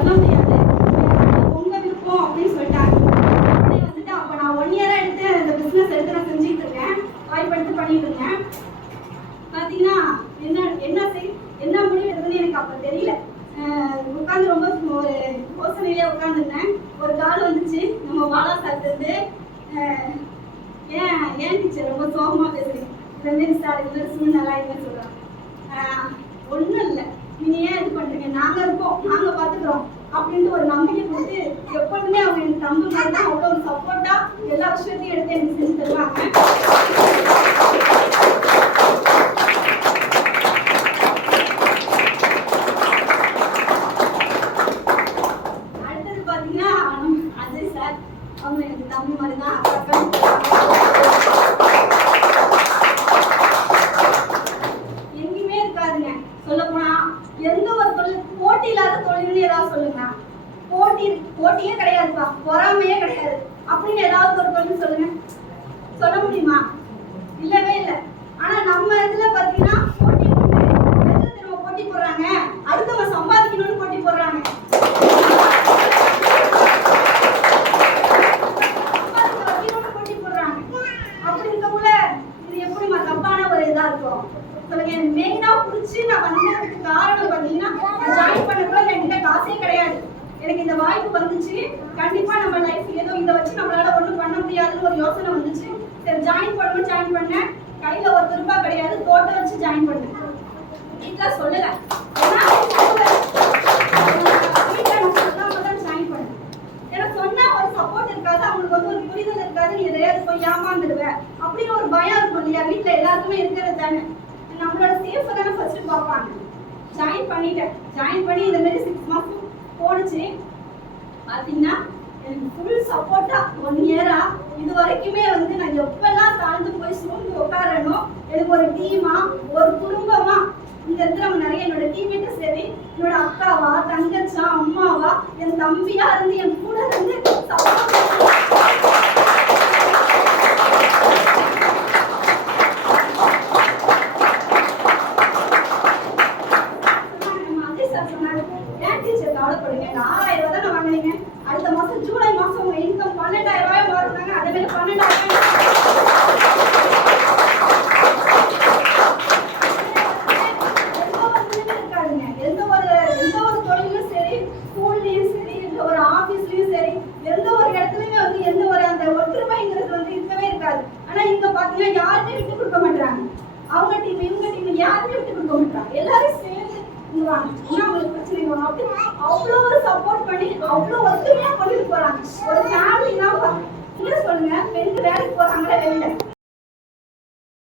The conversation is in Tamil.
சொல்ல முடியாது, உங்க விருப்பம் அப்படின்னு சொல்லிட்டாங்க. அப்படியே வந்துட்டு அப்போ நான் 1 இயரா எடுத்து இந்த பிஸ்னஸ் எடுத்து நான் செஞ்சுட்டு இருக்கேன், வாய்ப்படுத்தி பண்ணிட்டு இருக்கேன். பார்த்தீங்கன்னா என்ன முடிவு எடுக்குதுன்னு எனக்கு அப்போ தெரியல. உட்காந்து ரொம்ப ஒரு யோசனையிலே உட்காந்துருந்தேன். ஒரு கால் வந்துச்சு, நம்ம பாலா சாப்பிட்டு ஏன் டீச்சர் ரொம்ப சோகமா பேசுறீங்க, இந்த மாரி சார் இந்த மாதிரி சூழ்நிலை இல்லைன்னு சொல்றாங்க. ஒன்றும் இல்லை, நீங்க ஏன் இது பண்றீங்க, நாங்க இருக்கோம், நாங்க பாத்துக்கிறோம் அப்படின்ட்டு ஒரு நம்பிக்கை கொடுத்து எப்பொழுதுமே அவங்க எனக்கு தம்பி மாதிரி தான் அவ்வளோ ஒரு சப்போர்ட்டா எல்லா விஷயத்தையும் எடுத்து எனக்கு செஞ்சு தருவாங்க. அடுத்தது பாத்தீங்கன்னா அஜய் சார், அவங்க எனக்கு தம்பி மாதிரி தான். எங்கேயுமே இருக்காதுங்க. சொல்ல போனா எந்த ஒரு தொழில் போட்டி இல்லாத தொழில்னு ஏதாவது சொல்லுங்க. போட்டியே கிடையாதுப்பா, பொறாமையே கிடையாது அப்படின்னு ஏதாவது ஒரு தொழில் சொல்லுங்க, சொல்ல முடியுமா? இல்லவே இல்லை. ஆனா நம்ம இதுல பாத்தீங்கன்னா போட்டி நம்ம போட்டி போடுறாங்க, அடுத்தவங்க சம்பாதிக்கணும்னு போட்டி போடுறாங்க. அப்படி இருக்கக்குள்ள இது எப்படிமா தப்பான ஒரு இதா இருக்கும் சொல்லுங்க. மெயினா புடிச்சு நான் வந்ததுக்கு காரணம் பாத்தீங்கன்னா, நான் ஜாயின் பண்ணக்குள்ள என்கிட்ட காசே கிடையாது. எனக்கு இந்த வாய்ப்பு வந்துச்சு, கண்டிப்பா நம்ம லைஃப் ஏதோ இதை வச்சு நம்மளால ஒண்ணும் பண்ண முடியாதுன்னு ஒரு யோசனை வந்துச்சு. சரி ஜாயின் பண்ணேன். கையில ₹1 கிடையாது, தோட்டம் வச்சு ஜாயின் பண்ணேன். வீட்டுல சொல்லல, ஜாயின் பண்ணேன். ஏன்னா சொன்னா ஒரு சப்போர்ட் இருக்காது, அவங்களுக்கு வந்து ஒரு புரிதல் இருக்காது, நீ எதையாவது போய் ஏமாந்துடுவேன் அப்படின்னு ஒரு பயம் இருக்கும் இல்லையா? வீட்டுல எல்லாருக்குமே இருக்கிறது தானே. நம்மளோட சேஃப் தானே ஃபர்ஸ்ட் பார்ப்பாங்க. ஜாயின் பண்ணி இந்த மாதிரி 6 months போனுச்சு. பாத்தீங்கன்னா எனக்கு ஃபுல் சப்போர்ட்டா 1 இயரா இது வரைக்குமே வந்து நான் எப்பெல்லாம் தாழ்ந்து போய் சூழ்ந்து உட்காரணும், எனக்கு ஒரு டீமா ஒரு குடும்பமா இங்க இருக்கிறவங்க நிறைய என்னோட டீம்மேட்டும் சரி, என்னோட அக்காவா தங்கச்சா அம்மாவா என் தம்பியா இருந்து என் கூட இருந்து கவலைப்படுங்க. 6000 ரூபாய் தான் வாங்குறீங்க, அடுத்த மாசம் ஜூலை மாசம் உங்க இன்கம் 12,000 ரூபாய் மாறுறாங்க. அதே மாதிரி 12,000 இருக்காதுங்க. எந்த ஒரு தொழிலும் சரி, ஸ்கூல்லயும் சரி, எந்த ஒரு ஆபீஸ்லயும் சரி, எந்த ஒரு இடத்துலயுமே வந்து எந்த ஒரு அந்த ஒற்றுமைங்கிறது வந்து இருக்கவே இருக்காது. ஆனா இங்க பாத்தீங்கன்னா யாருமே விட்டு கொடுக்க மாட்டாங்க. அவங்க டீம் இவங்க டீம் யாருமே விட்டு கொடுக்க மாட்டாங்க. எல்லாரும் சேர்ந்து அவ்வளோ ஒரு சப்போர்ட் பண்ணி அவ்வளோ ஒத்துமையா கொண்டுட்டு போறாங்க. ஒரு ஃபேமிலினா சொல்லுங்க, பெண்கள் வேலைக்கு போறாங்களே வெளியில,